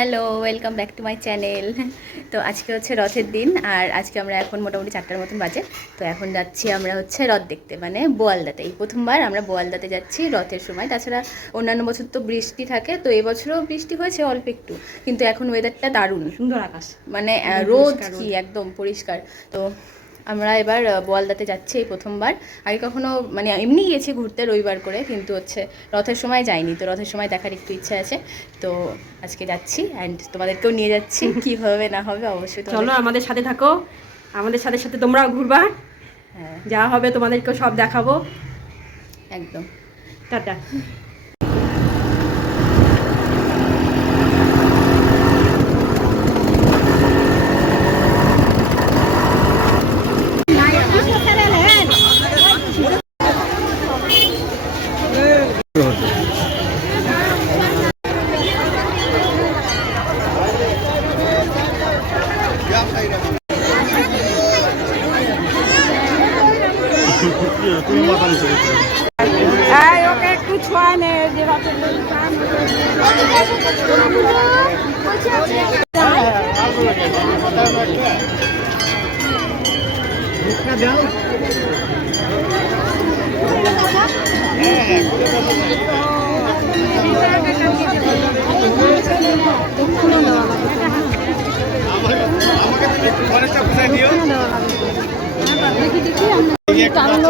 Hello, welcome back to my channel. তো আজকে হচ্ছে রথের দিন, আর আজকে আমরা এখন মোটামুটি 4টার মতন বাজে। তো এখন যাচ্ছি আমরা হচ্ছে রথ দেখতে, মানে বোয়ালদাতে। এই প্রথমবার আমরা বোয়ালদাতে যাচ্ছি রথের সময়। তাছাড়া অন্যান্য বছর তো বৃষ্টি থাকে, তো এবছরও বৃষ্টি হয়েছে অল্প একটু, কিন্তু এখন ওয়েদারটা দারুণ সুন্দর আকাশ, মানে রোদ কি একদম পরিষ্কার। তো আমরা এবার বোয়ালদাতে যাচ্ছি এই প্রথমবার। আগে কখনো মানে এমনি গিয়েছি ঘুরতে রবিবার করে, কিন্তু হচ্ছে রথের সময় যাইনি। তো রথের সময় দেখার একটু ইচ্ছা আছে, তো আজকে যাচ্ছি অ্যান্ড তোমাদেরকেও নিয়ে যাচ্ছি। কি হবে না হবে অবশ্যই চলো আমাদের সাথে থাকো, আমাদের সাথে সাথে তোমরাও ঘুরবা। হ্যাঁ, যা হবে তোমাদেরকেও সব দেখাবো। একদম। টাটা। ওকে একটু ছোঁয়া নে, যেভাবে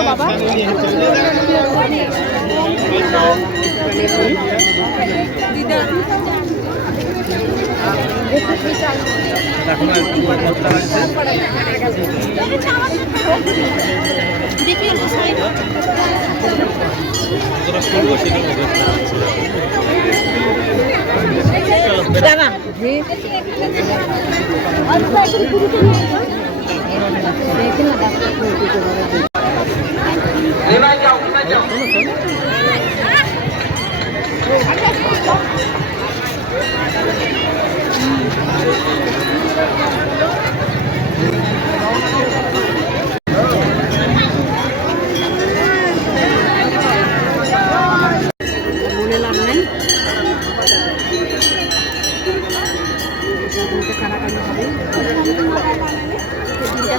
বাবা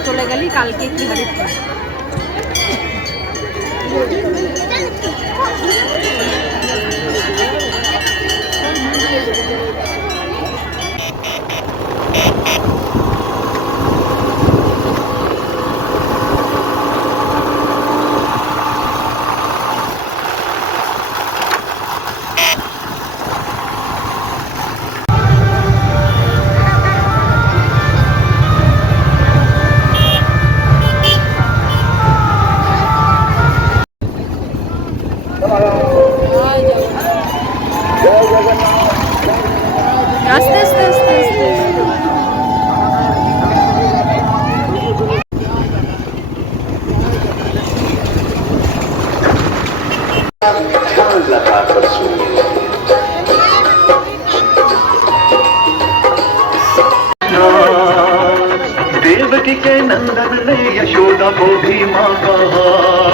চলে গেলি, কালকে কি হবে? আস্তে আস্তে আস্তে আস্তে देवकी के नंदन ने यशोदा को भी मां कहा।